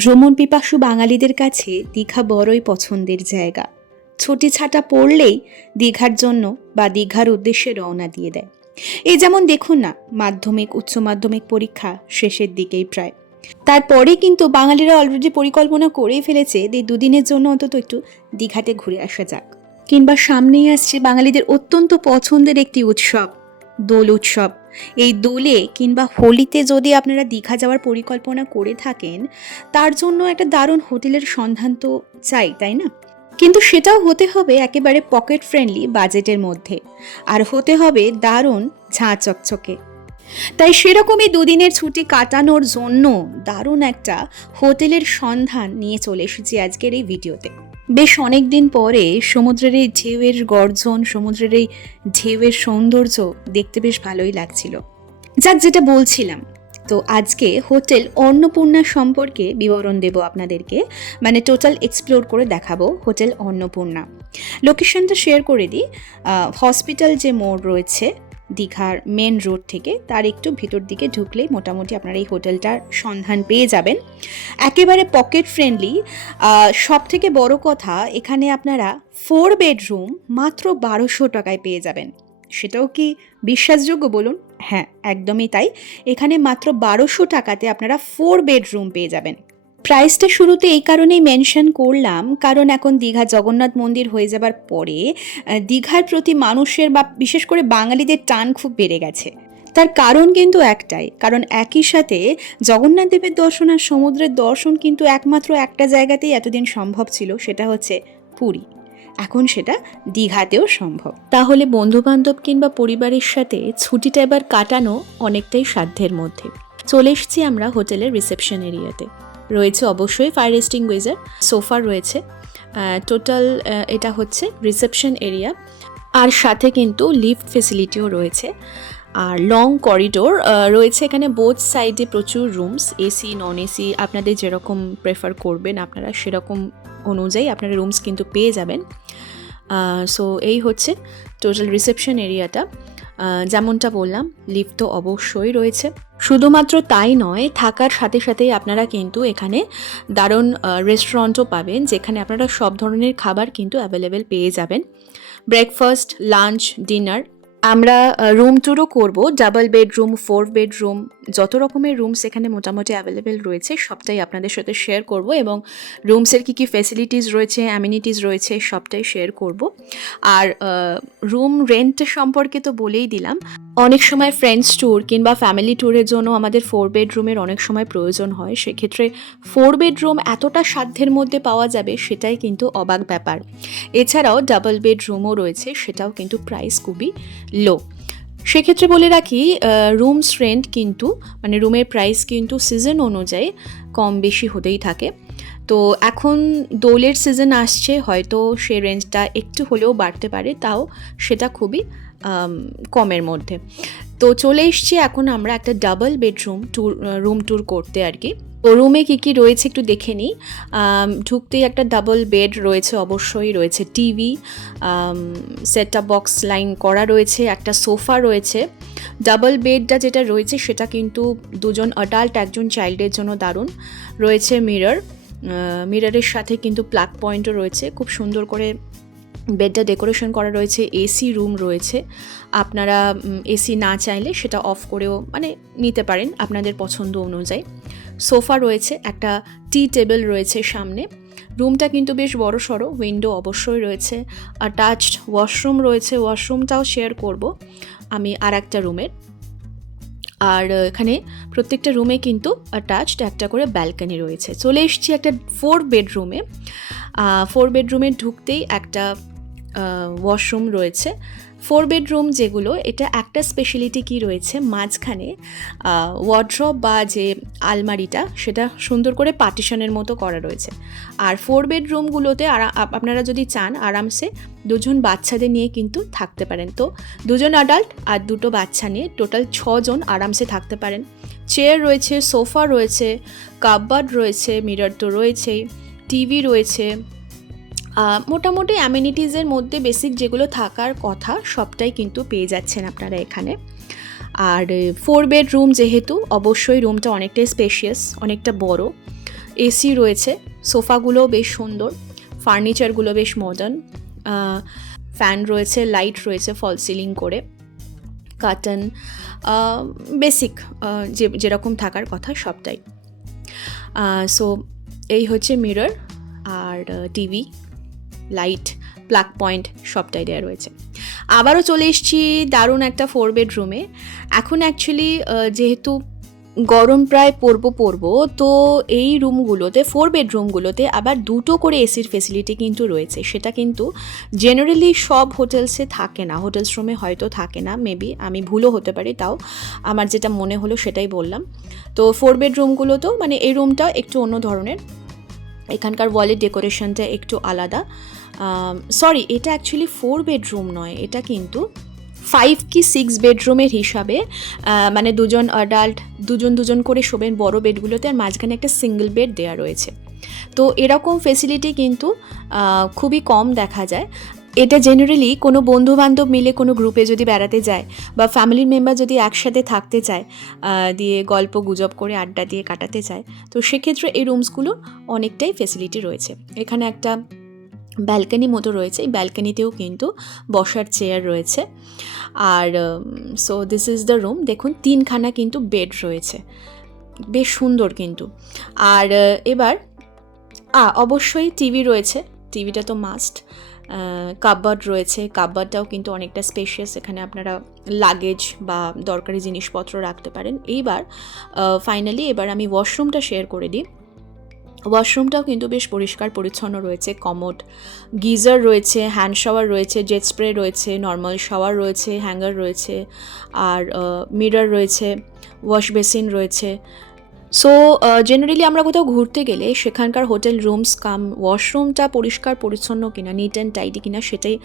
ভ্রমণ পিপাসু বাঙালিদের কাছে দীঘা বড়ই পছন্দের জায়গা। ছুটি ছাটা পড়লেই দীঘার জন্য বা দীঘার উদ্দেশ্যে রওনা দিয়ে দেয়। এই যেমন দেখুন না, মাধ্যমিক উচ্চ মাধ্যমিক পরীক্ষা শেষের দিকেই প্রায়, তারপরে কিন্তু বাঙালিরা অলরেডি পরিকল্পনা করেই ফেলেছে যে দুদিনের জন্য অন্তত একটু দীঘাতে ঘুরে আসা যাক। কিংবা সামনেই আসছে বাঙালিদের অত্যন্ত পছন্দের একটি উৎসব, দোল উৎসব। এই দোলে কিংবা হোলিতে যদি আপনারা দীঘা যাওয়ার পরিকল্পনা করে থাকেন, তার জন্য একটা দারুণ হোটেলের সন্ধান তো চাই, তাই না? কিন্তু সেটাও হতে হবে একেবারে পকেট ফ্রেন্ডলি বাজেটের মধ্যে, আর হতে হবে দারুণ ঝাঁ চকচকে। তাই সেরকমই দুদিনের ছুটি কাটানোর জন্য দারুণ একটা হোটেলের সন্ধান নিয়ে চলে এসেছি আজকের এই ভিডিওতে। বেশ অনেক দিন পরে সমুদ্রের এই ঢেউয়ের গর্জন, সমুদ্রের এই ঢেউয়ের সৌন্দর্য দেখতে বেশ ভালোই লাগছিল। যাক, যেটা বলছিলাম, তো আজকে হোটেল অন্নপূর্ণা সম্পর্কে বিবরণ দেব আপনাদেরকে, মানে টোটাল এক্সপ্লোর করে দেখাবো হোটেল অন্নপূর্ণা। লোকেশনটা শেয়ার করে দিই। হসপিটাল যে মোড় রয়েছে দীঘার মেন রোড থেকে, তার একটু ভিতর দিকে ঢুকলেই মোটামুটি আপনারা এই হোটেলটার সন্ধান পেয়ে যাবেন। একেবারে পকেট ফ্রেন্ডলি। সব থেকে বড় কথা, এখানে আপনারা 4 বেডরুম মাত্র 1200 টাকায় পেয়ে যাবেন। সেটাও কি বিশ্বাসযোগ্য বলুন? হ্যাঁ, একদমই তাই। এখানে মাত্র 1200 টাকাতে আপনারা 4 বেডরুম পেয়ে যাবেন। প্রাইসটা শুরুতে এই কারণেই মেনশন করলাম, কারণ এখন দীঘা জগন্নাথ মন্দির হয়ে যাবার পরে দীঘার প্রতি মানুষের বা বিশেষ করে বাঙালিদের টান খুব বেড়ে গেছে। তার কারণ কিন্তু একটাই, কারণ একই সাথে জগন্নাথ দেবের দর্শন আর সমুদ্রের দর্শন কিন্তু একমাত্র একটা জায়গাতেই এতদিন সম্ভব ছিল, সেটা হচ্ছে পুরী। এখন সেটা দীঘাতেও সম্ভব। তাহলে বন্ধুবান্ধব কিংবা পরিবারের সাথে ছুটিটা এবার কাটানো অনেকটাই সাধ্যের মধ্যে। চলে এসেছি আমরা হোটেলের রিসেপশন এরিয়াতে। রয়েছে অবশ্যই ফায়ার এক্সটিংগুইজার, সোফা রয়েছে। টোটাল এটা হচ্ছে রিসেপশন এরিয়া, আর সাথে কিন্তু লিফট ফেসিলিটিও রয়েছে। আর লং করিডোর রয়েছে এখানে, বোথ সাইডে প্রচুর রুমস, এসি নন এসি আপনাদের যেরকম প্রেফার করবেন আপনারা সেরকম অনুযায়ী আপনারা রুমস কিন্তু পেয়ে যাবেন। সো এই হচ্ছে টোটাল রিসেপশন এরিয়াটা। যেমনটা বললাম, লিফট তো অবশ্যই রয়েছে। শুধুমাত্র তাই নয়, থাকার সাথে সাথেই আপনারা কিন্তু এখানে দারুণ রেস্টুরেন্টও পাবেন, যেখানে আপনারা সব ধরনের খাবার কিন্তু অ্যাভেলেবেল পেয়ে যাবেন। Breakfast, lunch, dinner. আমরা রুম ট্যুরও করবো, ডাবল বেডরুম, 4 বেডরুম, যত রকমের রুমস এখানে মোটামুটি অ্যাভেলেবেল রয়েছে সবটাই আপনাদের সাথে শেয়ার করব, এবং রুমসের কী কী ফ্যাসিলিটিস রয়েছে, অ্যামিনিটিস রয়েছে সবটাই শেয়ার করব। আর রুম রেন্ট সম্পর্কে তো বলেই দিলাম। অনেক সময় ফ্রেন্ডস ট্যুর কিংবা ফ্যামিলি ট্যুরের জন্য আমাদের 4 বেডরুমের অনেক সময় প্রয়োজন হয়, সেক্ষেত্রে 4 বেডরুম এতটা সাধ্যের মধ্যে পাওয়া যাবে সেটাই কিন্তু অবাক ব্যাপার। এছাড়াও ডাবল বেডরুমও রয়েছে, সেটাও কিন্তু প্রাইস খুবই লো। সেক্ষেত্রে বলে রাখি, রুমস রেন্ট কিন্তু মানে রুমের প্রাইস কিন্তু সিজন অনুযায়ী কম বেশি হতেই থাকে। তো এখন দোলের সিজন আসছে, হয়তো সে রেঞ্জটা একটু হলেও বাড়তে পারে, তাও সেটা খুবই কমের মধ্যে। তো চলে এসছি এখন আমরা একটা ডাবল বেডরুম রুম ট্যুর করতে আর কি। তো রুমে কী কী রয়েছে একটু দেখে নিই। ঢুকতেই একটা ডাবল বেড রয়েছে, অবশ্যই রয়েছে TV, set top box line করা রয়েছে, একটা সোফা রয়েছে। ডাবল বেডটা যেটা রয়েছে সেটা কিন্তু দুজন অ্যাডাল্ট একজন চাইল্ডের জন্য দারুণ। রয়েছে মিররের সাথে কিন্তু প্লাগ পয়েন্টও রয়েছে, খুব সুন্দর করে বেডটা ডেকোরেশন করা রয়েছে। এসি রুম রয়েছে, আপনারা এসি না চাইলে সেটা অফ করেও মানে নিতে পারেন আপনাদের পছন্দ অনুযায়ী। সোফা রয়েছে, একটা টি টেবিল রয়েছে সামনে। রুমটা কিন্তু বেশ বড় সড়ো, উইন্ডো অবশ্যই রয়েছে। অ্যাটাচড ওয়াশরুম রয়েছে, ওয়াশরুমটাও শেয়ার করব আমি আর একটা রুমের। আর এখানে প্রত্যেকটা রুমে কিন্তু অ্যাটাচড একটা করে ব্যালকনি রয়েছে। চলে এসেছি একটা 4 বেডরুমে। 4 বেডরুমে ঢুকতেই একটা ওয়াশরুম রয়েছে। 4 বেডরুম যেগুলো, এটা একটা স্পেশালিটি কি রয়েছে, মাঝখানে ওয়ার্ড্রপ বা যে আলমারিটা সেটা সুন্দর করে পার্টিশনের মতো করা রয়েছে। আর 4 বেডরুমগুলোতে আপনারা যদি চান আরামসে দুজন বাচ্চাদের নিয়ে কিন্তু থাকতে পারেন। তো দুজন অ্যাডাল্ট আর দুটো বাচ্চা নিয়ে টোটাল 6 জন আরামসে থাকতে পারেন। চেয়ার রয়েছে, সোফা রয়েছে, কাপবোর্ড রয়েছে, মিরর তো রয়েছেই, টিভি রয়েছে। মোটামুটি অ্যামিনিটিসের মধ্যে বেসিক যেগুলো থাকার কথা সবটাই কিন্তু পেয়ে যাচ্ছেন আপনারা এখানে। আর 4 বেডরুম যেহেতু, অবশ্যই রুমটা অনেকটাই স্পেশিয়াস, অনেকটা বড়। এসি রয়েছে, সোফাগুলো বেশ সুন্দর, ফার্নিচারগুলো বেশ মডার্ন, ফ্যান রয়েছে, লাইট রয়েছে ফল সিলিং করে, কার্টন, বেসিক যেরকম থাকার কথা সবটাই। সো এই হচ্ছে মিরর আর টিভি, লাইট, প্লাগ পয়েন্ট সবটাই দেওয়া রয়েছে। আবারও চলে এসেছি দারুণ একটা 4 বেডরুমে। এখন অ্যাকচুয়ালি যেহেতু গরম প্রায় পড়বো, তো এই রুমগুলোতে 4 বেডরুমগুলোতে আবার 2টো করে এসির ফেসিলিটি কিন্তু রয়েছে। সেটা কিন্তু জেনারেলি সব হোটেলসে থাকে না, হোটেলস রুমে হয়তো থাকে না, মেবি আমি ভুলও হতে পারি, তাও আমার যেটা মনে হলো সেটাই বললাম। তো 4 বেডরুমগুলোতেও মানে এই রুমটা একটু অন্য ধরনের, এখানকার ওয়ালের ডেকোরেশনটা একটু আলাদা। সরি, এটা অ্যাকচুয়ালি 4 বেডরুম নয়, এটা কিন্তু 5 কি 6 বেডরুমের হিসাবে, মানে দুজন অ্যাডাল্ট দুজন করে শোবেন বড় বেডগুলোতে, আর মাঝখানে একটা সিঙ্গেল বেড দেওয়া রয়েছে। তো এরকম ফেসিলিটি কিন্তু খুবই কম দেখা যায়। এটা জেনারেলি কোনো বন্ধুবান্ধব মিলে কোনো গ্রুপে যদি বেড়াতে যায় বা ফ্যামিলির মেম্বার যদি একসাথে থাকতে চায়, দিয়ে গল্প গুজব করে আড্ডা দিয়ে কাটাতে চায়, তো সেক্ষেত্রে এই রুমসগুলো অনেকটাই ফেসিলিটি রয়েছে। এখানে একটা ব্যালকনি মতো রয়েছে, এই ব্যালকনিতেও কিন্তু বসার চেয়ার রয়েছে। আর so this is the room. দেখুন 3খানা কিন্তু বেড রয়েছে, বেশ সুন্দর কিন্তু। আর এবার অবশ্যই টিভি রয়েছে, টিভিটা তো মাস্ট। কাপবোর্ড রয়েছে, কাপবোর্ডটাও কিন্তু অনেকটা স্পেশিয়াস, এখানে আপনারা লাগেজ বা দরকারি জিনিসপত্র রাখতে পারেন। এইবার ফাইনালি এবার আমি ওয়াশরুমটা শেয়ার করে দিই। ওয়াশরুমটাও কিন্তু বেশ পরিষ্কার পরিচ্ছন্ন রয়েছে, কমোড, গিজার রয়েছে, হ্যান্ড শাওয়ার রয়েছে, জেট স্প্রে রয়েছে, নর্মাল শাওয়ার রয়েছে, হ্যাঙ্গার রয়েছে, আর মিরর রয়েছে, ওয়াশ বেসিন রয়েছে। সো জেনারেলি আমরা কোথাও ঘুরতে গেলে সেখানকার হোটেল রুমস কাম ওয়াশরুমটা পরিষ্কার পরিচ্ছন্ন কিনা, নিট অ্যান্ড টাইডি কিনা, সেটাই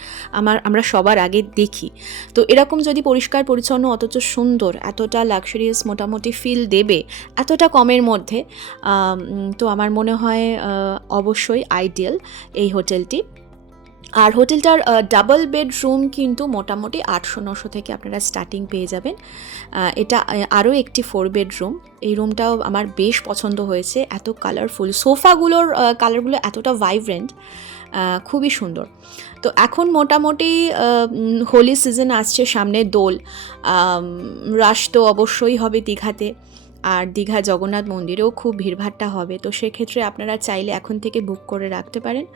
আমরা সবার আগে দেখি। তো এরকম যদি পরিষ্কার পরিচ্ছন্ন, অথচ সুন্দর, এতটা লাক্সারিয়াস মোটামুটি ফিল দেবে এতটা কমের মধ্যে, তো আমার মনে হয় অবশ্যই আইডিয়াল এই হোটেলটি। আর হোটেলটার ডাবল বেডরুম কিন্তু মোটামুটি 800-900 থেকে আপনারা স্টার্টিং পেয়ে যাবেন। এটা আরও একটি 4 বেডরুম। এই রুমটাও আমার বেশ পছন্দ হয়েছে, এত কালারফুল, সোফাগুলোর কালারগুলো এতটা ভাইব্রেন্ট, খুবই সুন্দর। তো এখন মোটামুটি হোলি সিজন আসছে সামনে, দোল, রাশ তো অবশ্যই হবে দীঘাতে, আর দীঘা জগন্নাথ মন্দিরেও খুব ভিড়ভাট্টা হবে। তো সেক্ষেত্রে আপনারা চাইলে এখন থেকে বুক করে রাখতে পারেন।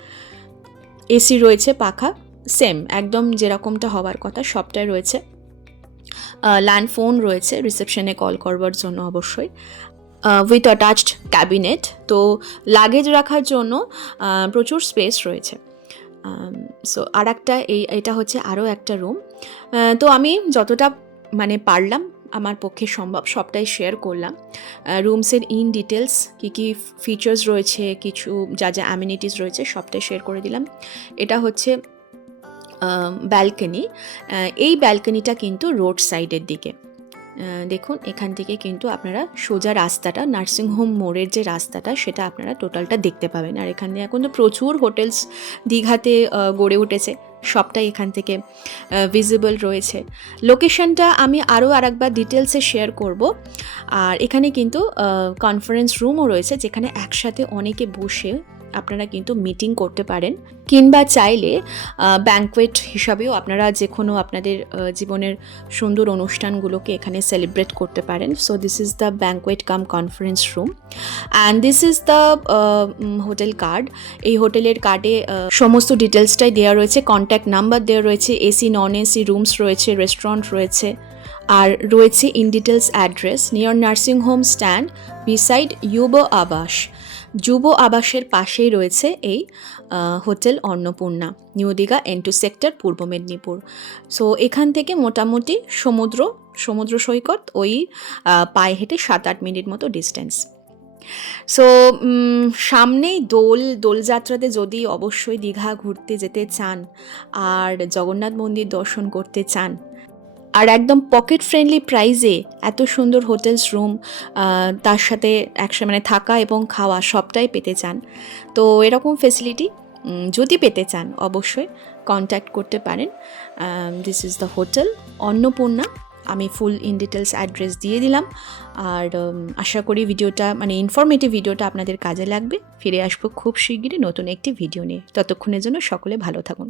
এসি রয়েছে, পাখা সেম একদম যেরকমটা হওয়ার কথা সবটাই রয়েছে। ল্যান্ড ফোন রয়েছে রিসেপশনে কল করবার জন্য অবশ্যই, উইথ অ্যাটাচড ক্যাবিনেট। তো লাগেজ রাখার জন্য প্রচুর স্পেস রয়েছে। সো আর একটা এটা হচ্ছে আরও একটা রুম। তো আমি যতটা মানে পারলাম আমার পক্ষে সম্ভব সবটাই শেয়ার করলাম। রুমসের ইন ডিটেলস কী কী ফিচার্স রয়েছে, কিছু যা যা অ্যামিনিটিস রয়েছে সবটাই শেয়ার করে দিলাম। এটা হচ্ছে ব্যালকনি। এই ব্যালকনিটা কিন্তু রোড সাইডের দিকে, দেখুন এখান থেকে কিন্তু আপনারা সোজা রাস্তাটা, নার্সিংহোম মোড়ের যে রাস্তাটা সেটা আপনারা টোটালটা দেখতে পাবেন। আর এখানে এখন তো প্রচুর হোটেলস দীঘাতে গড়ে উঠেছে, সবটাই এখান থেকে ভিজিবল রয়েছে। লোকেশনটা আমি আরও আরেকবার ডিটেলসে শেয়ার করব। আর এখানে কিন্তু কনফারেন্স রুমও রয়েছে, যেখানে একসাথে অনেকে বসে আপনারা কিন্তু মিটিং করতে পারেন, কিংবা চাইলে ব্যাঙ্কোয়েট হিসাবেও আপনারা যে কোনো আপনাদের জীবনের সুন্দর অনুষ্ঠানগুলোকে এখানে সেলিব্রেট করতে পারেন। So this is the banquet cum conference room and this is the hotel card. এই হোটেলের কার্ডে সমস্ত ডিটেলসটাই দেওয়া রয়েছে, কন্ট্যাক্ট নাম্বার দেওয়া রয়েছে, এসি নন এসি রুমস রয়েছে, রেস্টুরেন্ট রয়েছে, আর রয়েছে in details address near nursing home stand beside যুব আবাস। যুব আবাসের পাশেই রয়েছে এই hotel Annapurna, new Digha N2 sector, পূর্ব মেদিনীপুর। সো এখান থেকে মোটামুটি সমুদ্র সৈকত ওই পায়ে হেঁটে 7-8 মিনিট মতো ডিস্টেন্স। সো সামনেই দোলযাত্রাতে যদি অবশ্যই দীঘা ঘুরতে যেতে চান আর জগন্নাথ মন্দির দর্শন করতে চান, আর একদম পকেট ফ্রেন্ডলি প্রাইসে এত সুন্দর হোটেলস রুম, তার সাথে মানে থাকা এবং খাওয়া সবটাই পেতে চান, তো এরকম ফেসিলিটি যদি পেতে চান অবশ্যই কন্ট্যাক্ট করতে পারেন। This is the hotel Annapurna, আমি ফুল ইন ডিটেলস অ্যাড্রেস দিয়ে দিলাম। আর আশা করি ভিডিওটা ইনফরমেটিভ ভিডিওটা আপনাদের কাজে লাগবে। ফিরে আসবো খুব শিগগিরই নতুন একটি ভিডিও নিয়ে। ততক্ষণের জন্য সকলে ভালো থাকুন।